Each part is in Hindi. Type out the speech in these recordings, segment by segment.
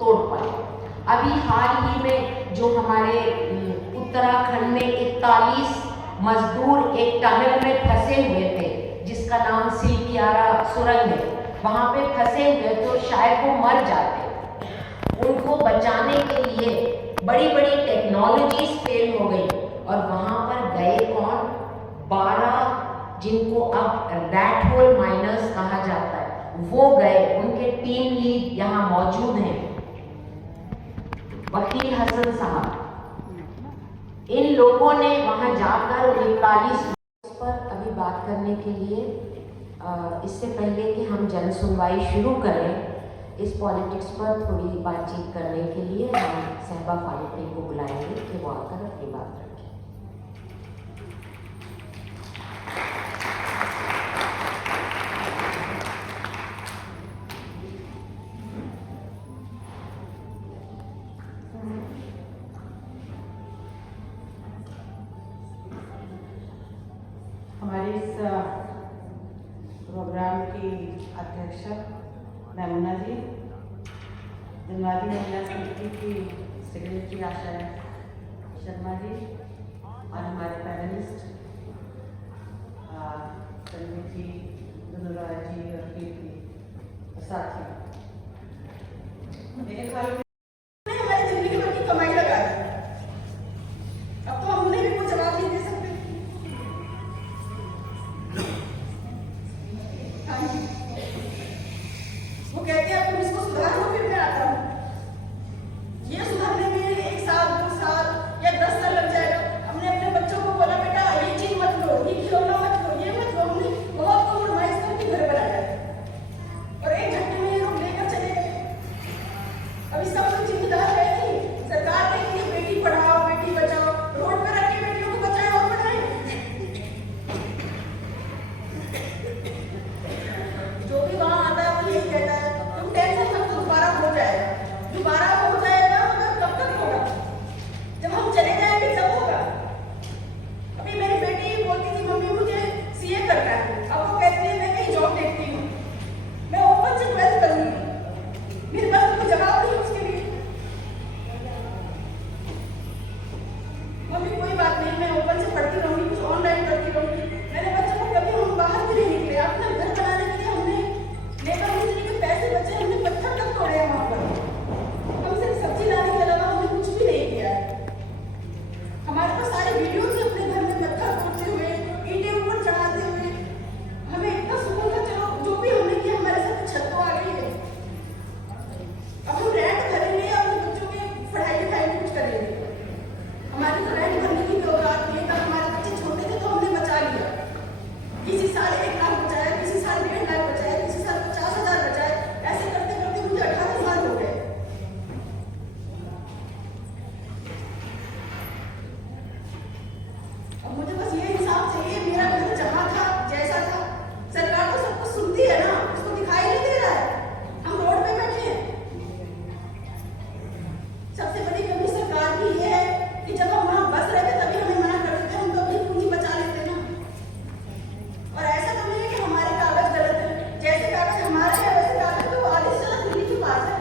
तोड़ पाए। अभी हाल ही में जो हमारे उत्तराखंड में 41 मजदूर एक टनल में फंसे हुए थे जिसका नाम सिलकियारा सुरंग है, वहाँ पे फंसे हुए तो शायद वो मर जाते। उनको बचाने के लिए बड़ी बड़ी टेक्नोलॉजीज फेल हो गई और वहाँ पर गए कौन? 12 जिनको अब रैट होल माइनर्स कहा जाता है, वो गए। उनके टीम लीड यहाँ मौजूद हैं, वकील हसन साहब। इन लोगों ने वहाँ जाकर 41 पर अभी बात करने के लिए इससे पहले कि हम जन सुनवाई शुरू करें, इस पॉलिटिक्स पर थोड़ी बातचीत करने के लिए हम सहबा फारूकी को बुलाएंगे कि वो आकर अपनी बात रखें। हमारे इस प्रोग्राम की अध्यक्ष मैमुना जी, जनवादी महिला समिति की सेक्रेटरी आशा शर्मा जी और हमारे पैनलिस्ट संजीव जी, धनुराज जी और कीर्ति साथी। मेरे ख्याल में हमारी जिंदगी भर की कमाई लगा दी, अब तो हम उन्हें भी कुछ जवाब नहीं दे सकते। वो कहते हैं तुम इसको सुधारो फिर मैं आता हूँ। ये सुधारने में 1 साल 2 साल या 10 साल लग जाएगा। हमने अपने बच्चों को बोला बेटा ये चीज मत लो, ये खिलौना मत लो, ये मत लो। हमने बहुत कॉम्प्रोमाइज करके घर बनाया और एक झटके में ये लोग लेकर चले गए। अब इसका कोई जिम्मेदार है नहीं। सरकार कहेगी बेटी पढ़ाओ बेटी बचाओ, रोड पर रखी बेटियों को बचाए और पढ़ाए। जो भी वहां आता है वो यही कहता है तुम टेंशन मत लो, दोबारा हो जाएगा। दोबारा हो जाएगा मगर कब तक होगा? जब हम चले जाएंगे तब होगा। अभी मेरी बेटी बोलती थी मम्मी मुझे सीए करना है, अब वो कहती है मैं कहीं जॉब देखती हूँ, मैं ओपन से 12th करूंगी। मेरे पास कोई जवाब नहीं उसके लिए। मम्मी कोई बात नहीं, मैं ओपन से पढ़ती रहूंगी, कुछ ऑनलाइन करती रहूंगी। मैंने बच्चों को कभी हम बाहर भी नहीं निकले। अपना घर बनाने के लिए हमने लेबर मिस्त्री के पैसे बचे, हमने पत्थर तक तोड़े हैं वहां पर। हम सिर्फ सब्जी लाने के अलावा हमने कुछ भी नहीं किया है। हमारे पास सारे वीडियो थे अपने घर में पत्थर तोड़ते हुए, ईंटें ऊपर चढ़ाते हुए। हमें इतना सुकून था चलो जो भी हमने किया हमारे साथ छत तो आ गई है। अब हम रेंट भरेंगे अपने बच्चों की पढ़ाई लिखाई में कुछ करेंगे। हमारी तो रेंट भरने की भी औकात नहीं है। तब हमारे बच्चे छोटे थे तो हमने बचा लिया। किसी साल 1 लाख बचाया, किसी साल 1.5 लाख बचाया, किसी साल 50,000 बचाए। ऐसे करते करते मुझे 18 साल हो गए। अब मुझे बस ये इंसाफ चाहिए, मेरा घर जहाँ था जैसा था। सरकार तो सब कुछ सुनती है ना, उसको दिखाई नहीं दे रहा है। हम रोड पे बैठे हैं। सबसे बड़ी कमी सरकार की ये है कि जब हम वहां बस रहे थे तभी हमें मना कर देते, हम तो अपनी पूंजी बचा लेते ना। और ऐसा तो नहीं है कि हमारे कागज गलत है, जैसे कागज हमारे हैं वैसे कागज तो आधे से ज्यादा दिल्ली के पास है।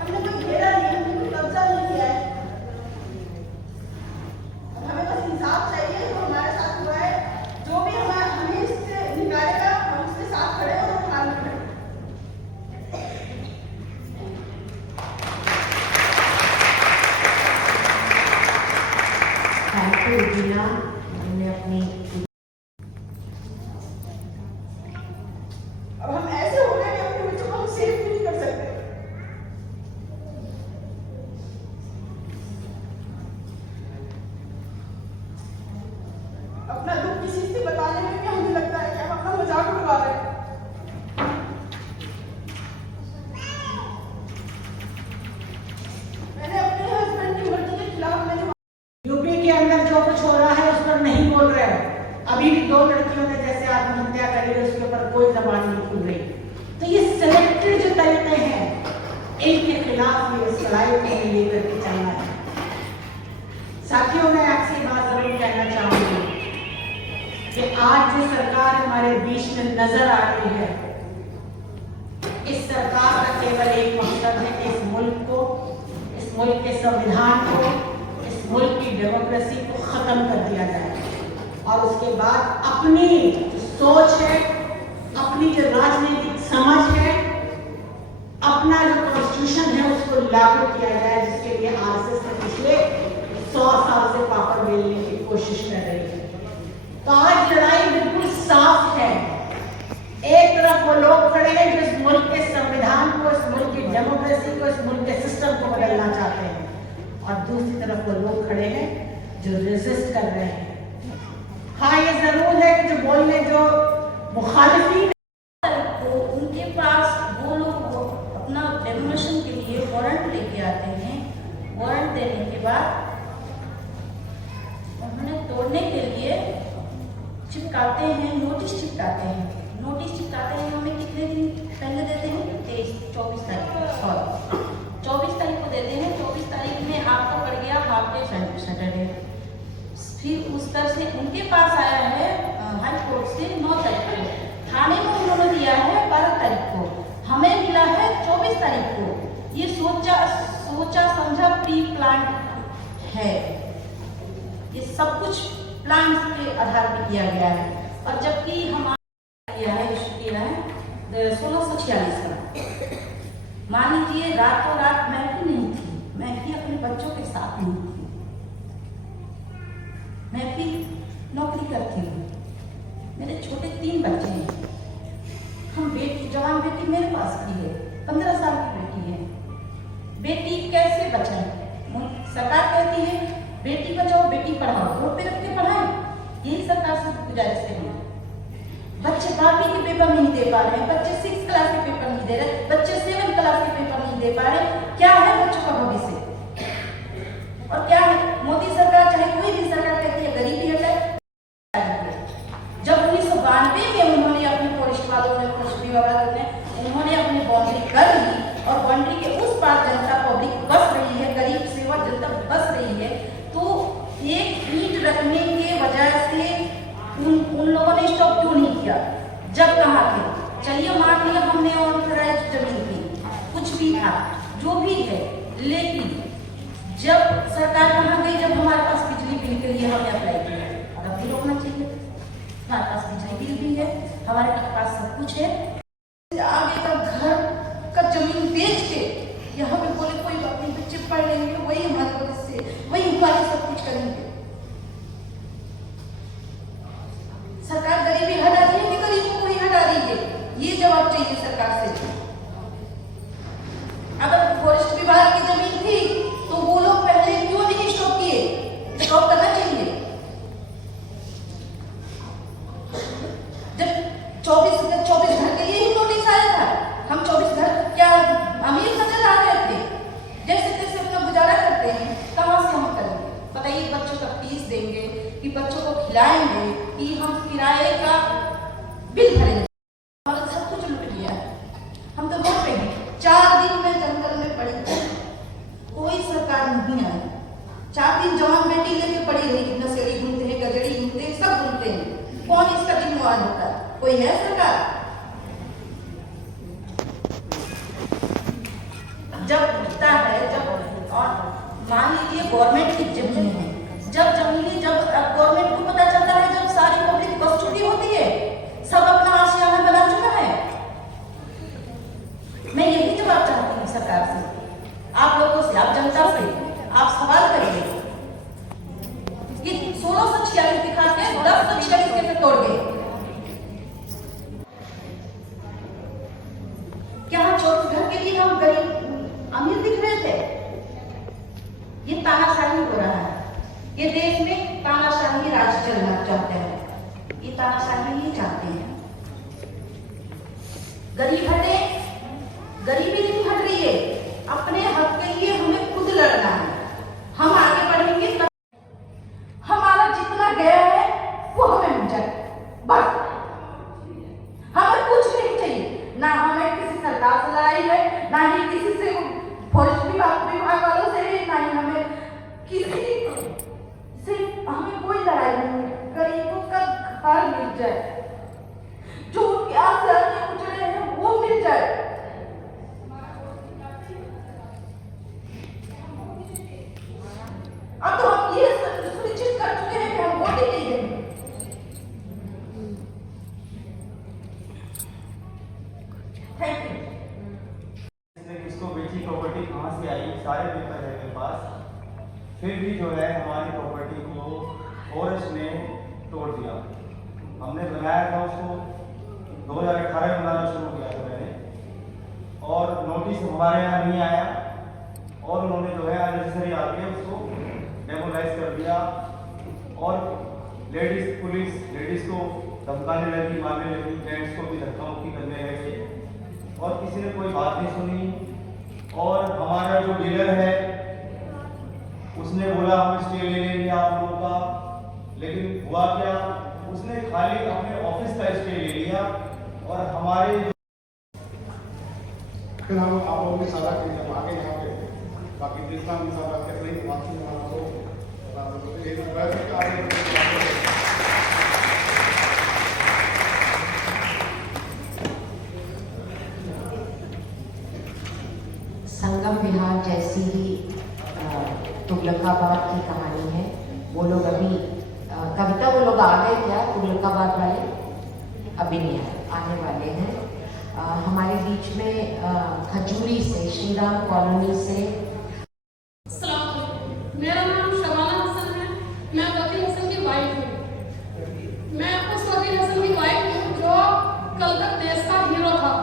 हमने कोई घेरा नहीं, हमने कोई कब्जा नहीं किया है। अब हमें बस इंसाफ चाहिए जो हमारे साथ हुआ है। जो भी हमें इससे निकालेगा हम उसके साथ खड़े और हम हाल खड़े। थैंक यू रुबीना, हमने अपनी अब हम ऐसे हो गए कि अपने बच्चों को हम सेफ भी नहीं कर सकते। अपना दुख किसी से बताने में भी हमें लगता है कि हम अपना मजाक उड़ा रहे हैं। मैंने अपने हस्बैंड की मर्जी के खिलाफ यूपी के अंदर जो कुछ हो रहा है उस पर नहीं बोल रहे हैं। अभी भी 2 लड़कियों ने जैसे आत्महत्या करी है उसके ऊपर कोई जबान नहीं खुल रही। तो ये सिलेक्टेड जो तरीके हैं इनके खिलाफ ये स्लाइड में लेकर के चलना है। साथियों मैं आपसे बात जरूर कहना चाहूंगी कि आज जो सरकार हमारे बीच में नजर आ रही है, इस सरकार का केवल एक मकसद है कि इस मुल्क मुल्क के संविधान को, इस मुल्क की डेमोक्रेसी को ख़त्म कर दिया जाए और उसके बाद अपनी जो सोच है, अपनी जो राजनीतिक समझ है, अपना जो कॉन्स्टिट्यूशन है उसको लागू किया जाए, जिसके लिए आरएसएस ने पिछले 100 साल से पापड़ बेलने की कोशिश कर रही है। तो आज लड़ाई बिल्कुल साफ है। एक तरफ वो लोग खड़े हैं जो इस मुल्क के संविधान को, इस मुल्क की डेमोक्रेसी को, इस मुल्क के सिस्टम को बदलना चाहते हैं और दूसरी तरफ वो लोग खड़े हैं जो रेजिस्ट कर रहे हैं। हाँ, ये जरूर है कि जो बोलने जो मुखालिफिन को उनके पास वो लोग अपना डेमोलिशन के लिए वारंट लेके आते हैं। वारंट देने के बाद उन्हें तोड़ने के लिए चिपकाते हैं, नोटिस चिपकाते हैं। नोटिस चिपकाते हैं हमें कितने दिन पहले देते हैं? 24 तारीख को 24 तारीख को देते हैं। 24 तारीख में आपका पड़ गया हाफ डे सैटरडे। फिर उस तरह से उनके पास आया है हाई कोर्ट से 9 तारीख को, थाने में उन्होंने दिया है 12 तारीख को, हमें मिला है 24 तारीख को। ये सोचा समझा प्री प्लान है। ये सब कुछ प्लान के आधार पर किया गया है। और जबकि हमारा इशू किया है 1646 का। मान लीजिए रातों रात मैं भी नहीं थी, मैं भी अपने बच्चों के साथ नहीं थी, मैं भी नौकरी करती हूँ, मेरे छोटे 3 बच्चे हैं। हम बेटी, जवान बेटी मेरे पास भी है, 15 साल की बेटी है। बेटी कैसे बचाएं? सरकार कहती है बेटी बचाओ बेटी पढ़ाओ, रोड पे रख के पढ़ाएं। यही सरकार से गुजारिश करें। बच्चे 12वीं के पेपर नहीं दे पा रहे हैं, बच्चे 6 क्लास के पेपर नहीं दे रहे, बच्चे 7 क्लास के पेपर नहीं दे पा रहे। क्या है बच्चों का भविष्य? और क्या है? मोदी सरकार चाहे कोई भी सरकार कहती है गरीबी हटाए। जब 1992 में उन्होंने अपने फॉरेस्ट वालों ने, फॉरेस्ट विभाग ने उन्होंने अपनी बाउंड्री कर ली और बाउंड्री के उस पार जनता पब्लिक बस रही है, गरीब सेवा जनता बस रही है, तो एक ईंट रखने के वजह से उन लोगों ने स्टॉप क्यों नहीं किया? जब कहाँ थे? चलिए मान लिया हमने ऑथराइज जमीन थी, कुछ भी था, जो भी है, लेकिन जब सरकार कहाँ गई? जब हमारे पास बिजली बिल के लिए हमने अप्लाई किया। और अब भी रोकना चाहिए। हमारे पास बिजली बिल भी है, हमारे पास सब कुछ है। आगे का घर का जमीन बेच के यहाँ पे बोले कोई बात नहीं, बच्चे पढ़ लेंगे, वही हमारे भविष्य, वही हमारे सब कुछ करेंगे। सरकार गरीबी हटा रही है कि गरीबों को ही हटा रही है? ये जवाब चाहिए सरकार से। अगर फॉरेस्ट विभाग की जमीन थी तो वो लोग पहले क्यों नहीं स्टॉप किए? स्टॉप करना चाहिए। जब 24 घर के लिए ही नोटिस आया था, हम 24 घर क्या अमीर नजर आ रहे थे? जैसे तैसे अपना गुजारा करते हैं, कहाँ से हम करेंगे? बताइए, बच्चों का फीस देंगे कि बच्चों को खिलाएंगे कि हम किराए का बिल भरेंगे? हमारा सब कुछ लूट लिया। हम तो रोड पे हैं। 4 दिन में जंगल में पड़ी थी, कोई सरकार नहीं आई। 4 दिन जवान बेटी लेके पड़ी रही, नशेड़ी घूमते हैं, गजड़ी घूमते हैं, सब घूमते हैं। कौन इसका जिम्मेवार होता है? कोई है सरकार? जब उठता है, जब और मान लीजिए गवर्नमेंट की जमीन है, जब गवर्नमेंट को पता चलता है, जब सारी पब्लिक बस चुकी होती है, सब अपना आशियाना बना चुका है। मैं यही जवाब चाहती हूँ सरकार से, आप लोगों से, आप जनता से, आप सवाल करिए कि 1646 दिखा के 1046 कैसे तोड़ गए? क्या 24 घर के लिए हम गरीब अमीर दिख रहे थे? ये तानाशाही हो रहा है। ये देश में तानाशाही राज चलना चाहते हैं। ये तानाशाही नहीं चाहते। प्रॉपर्टी कहाँ से आई, सारे पेपर है मेरे पास। फिर भी जो है हमारी प्रॉपर्टी को फॉरेस्ट ने तोड़ दिया। हमने बनाया था उसको 2018 में बनाना शुरू किया था मैंने, और नोटिस हमारे यहाँ नहीं आया और उन्होंने जो है अननेसेसरी आके उसको डेमोलाइज कर दिया। और लेडीज़ को धमकाने लगी, मारने लगी, जेंट्स को भी धक्का मुक्की करने लगे और किसी ने कोई बात नहीं सुनी। और हमारा जो डीलर है उसने बोला हम स्टे ले लेंगे आप लोगों का, लेकिन हुआ क्या, उसने खाली अपने ऑफिस का स्टे ले लिया और हमारे फिर हम आप लोगों ने सारा के जब आगे यहाँ पे बाकी जितना भी सारा कर रही बाकी संगम विहार जैसी ही तुगलकाबाद की कहानी है। वो लोग अभी कविता वो लोग आ गए क्या तुगलकाबाद वाले? अभी नहीं आने वाले हैं। हमारे बीच में खजूरी से, श्री राम कॉलोनी से। मेरा नाम शबाना हसन है, मैं वकील हसन की वाइफ हूँ। मैं उस वकील हसन की वाइफ हूँ जो कल तक देश का हीरो था,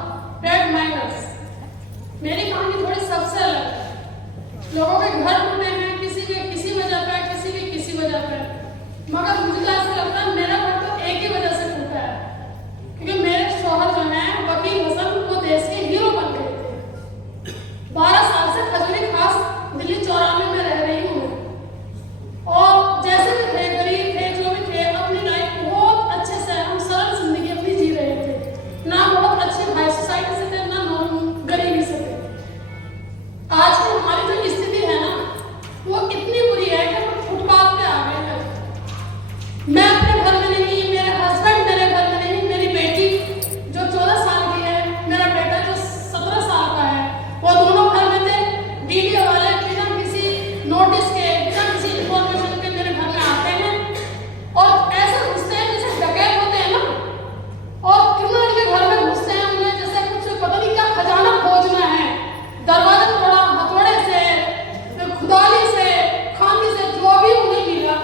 रेड माइनर्स। मेरी कहानी थोड़ी सबसे अलग है। लोगों के घर टूटे हैं, किसी के किसी वजह पे, किसी के किसी वजह पे, मगर मुझे तो ऐसा लगता है मेरा घर तो एक ही वजह से टूटा है, क्योंकि मेरे शौहर जो हैं वकील हसन वो देश के हीरो बन गए थे। 12 साल से खजूरी खास दिल्ली 94 में रह रही हूँ और जैसे भी थे, गरीब थे, जो भी थे, अपनी लाइफ बहुत अच्छे से हम सरल जिंदगी अपनी जी रहे थे। ना बहुत अच्छी हाई सोसाइटी से थे, ना गरीबी से थे। आज की हमारी जो स्थिति है ना वो इतनी बुरी है कि हम फुटपाथ पे आ गए हैं। मैं अपने घर में नहीं, मेरे हस्बैंड मेरे घर में नहीं, मेरी बेटी जो 14 साल की है, मेरा बेटा जो 17 साल का है, वो दोनों घर में थे। वीडियो वाले बिना किसी नोटिस के, बिना किसी इंफॉर्मेशन के मेरे घर में आते हैं और ऐसे घुसते हैं जैसे डकैत होते हैं ना, और क्रिमिनल के घर में घुसते हैं, उन्हें जैसे कुछ पता नहीं क्या खजाना खोजना है। दरवाजा तोड़ा, हथौड़े से, खुदाली से, खांची से, जो भी उन्हें मिला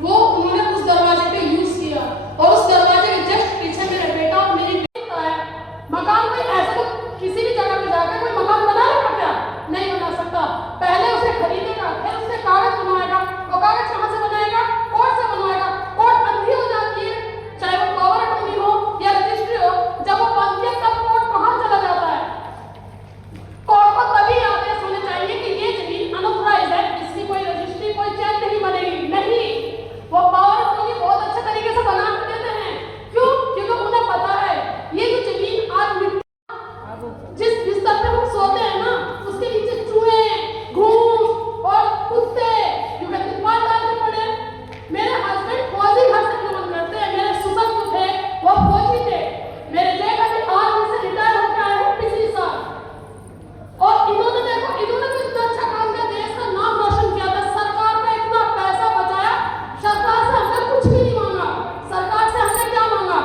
वो उन्होंने उस दरवाजे पे यूज किया। और उस दरवाजे के जस्ट पीछे मेरा बेटा और मेरी बेटी है। मकान कोई ऐसा तो किसी भी जगह पे जाकर कोई मकान बना लेगा क्या? नहीं बना सकता। पहले उसे खरीदेगा, फिर उससे कागज बनवाएगा। वो कागज कहाँ से बनाएगा? कोर्ट से बनवाएगा। कोर्ट बंद ही हो जाती है, चाहे वो पावर अटॉर्नी हो या रजिस्ट्री हो। जब वो बनती है तब कोर्ट कहाँ चला जाता है? कोर्ट को तभी आदेश होने चाहिए कि ये जमीन अनऑथराइज्ड है, इसकी कोई रजिस्ट्री, कोई चेक नहीं बनेगी। नहीं, वो पावर अटॉर्नी बहुत अच्छे तरीके से बना के देते हैं। क्यों? क्योंकि उन्हें पता है ये जो जमीन आज जिस बिस्तर पे हम सोते हैं ना, उसके नीचे चूहे, घूस और कुत्ते क्योंकि तिरपाल डालने पड़े। मेरे हस्बैंड फौजी घर से बिलोंग करते हैं, मेरे सुसर जो थे वो फौजी थे, मेरे जेठा भी आर्मी से रिटायर होकर आए हैं पिछले साल। और इन्होंने देखो, इन्होंने तो इतना अच्छा काम किया, देश का नाम रोशन किया था, सरकार का इतना पैसा बचाया। सरकार से हमने कुछ भी नहीं मांगा। सरकार से हमने क्या मांगा?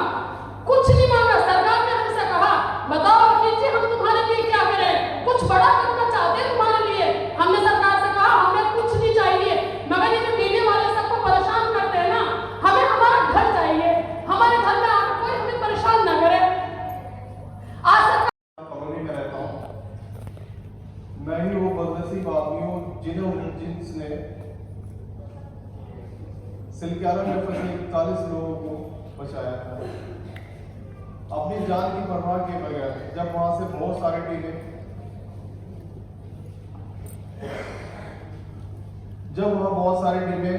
कुछ नहीं मांगा। सरकार ने हमसे कहा बताओ वकील जी हम तुम्हारे लिए क्या करें? कुछ बड़ा करना चाहते हैं तुम्हारे लिए? हमने सरकार से कहा हमें कुछ नहीं चाहिए, मगर ये जो मीडिया वाले सबको परेशान करते हैं ना, हमें हमारा घर चाहिए। हमारे घर में आकर कोई हमें परेशान ना करे। आज कॉलोनी में रहता हूँ। मैं ही वो बदनसीब आदमी हूँ जिसने सिलक्यारा में फंसे 41 लोगों को बचाया था अपनी जान की परवाह के बगैर। जब वहां से बहुत सारी टीमें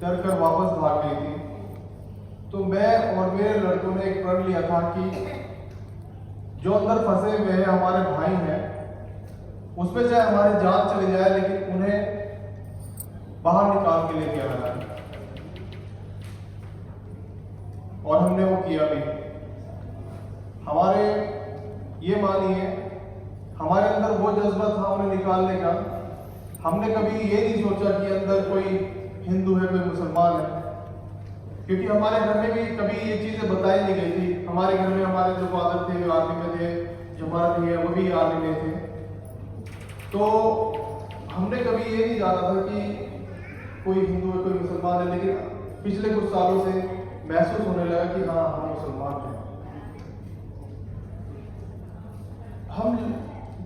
डर कर वापस भाग गई थी, तो मैं और मेरे लड़कों ने एक प्रण लिया था कि जो अंदर फंसे हुए हैं हमारे भाई हैं, उसमें चाहे हमारी जान चली जाए लेकिन उन्हें बाहर निकाल के लेके आना है। और हमने वो किया भी। हमारे ये मानिए हमारे अंदर वो जज्बा था उन्हें निकालने का। हमने कभी ये नहीं सोचा कि अंदर कोई हिंदू है, कोई मुसलमान है, क्योंकि हमारे घर में भी कभी ये चीजें बताई नहीं गई थी। हमारे घर में हमारे जो फादर थे वो आर्मी में थे, जो हमारा भैया वो भी आर्मी में थे। तो हमने कभी ये नहीं जाना था कि कोई हिंदू है कोई मुसलमान है, लेकिन पिछले कुछ सालों से महसूस होने लगा कि हाँ हम मुसलमान हैं। हम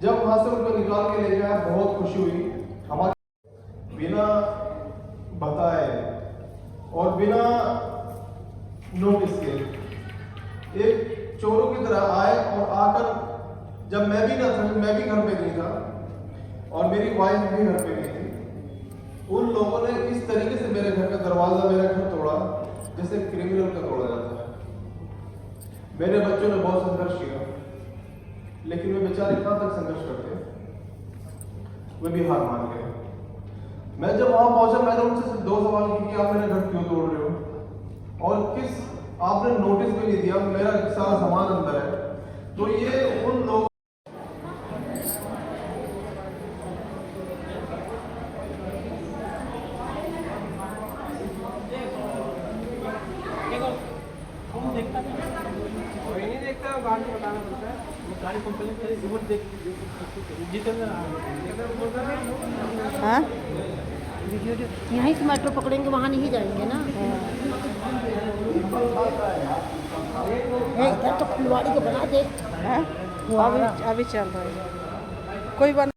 जब वहां से उनको निकाल के ले गया बहुत खुशी हुई। हमारे बिना बताए और बिना नोटिस के एक चोरों की तरह आए और आकर, जब मैं भी ना था, मैं भी घर पे नहीं था और मेरी वाइफ भी घर पे नहीं थी, उन लोगों ने इस तरीके से मेरे घर का दरवाजा, मेरा घर तोड़ा जैसे क्रिमिनल का तोड़ा जाता है। मेरे बच्चों ने बहुत संघर्ष किया, लेकिन वे बेचारे कहां तक संघर्ष करते, वे भी हार मान गए। मैं जब वहां पहुंचा, मैंने उनसे सिर्फ 2 सवाल किए कि आप मेरा घर क्यों तोड़ रहे हो और किस, आपने नोटिस भी नहीं दिया, मेरा सारा सामान अंदर है। तो ये उन लोग हाँ यहीं से मेट्रो पकड़ेंगे, वहाँ नहीं जाएंगे ना। इधर तो फुलवाड़ी को बना दे। अभी चल रहा है कोई बन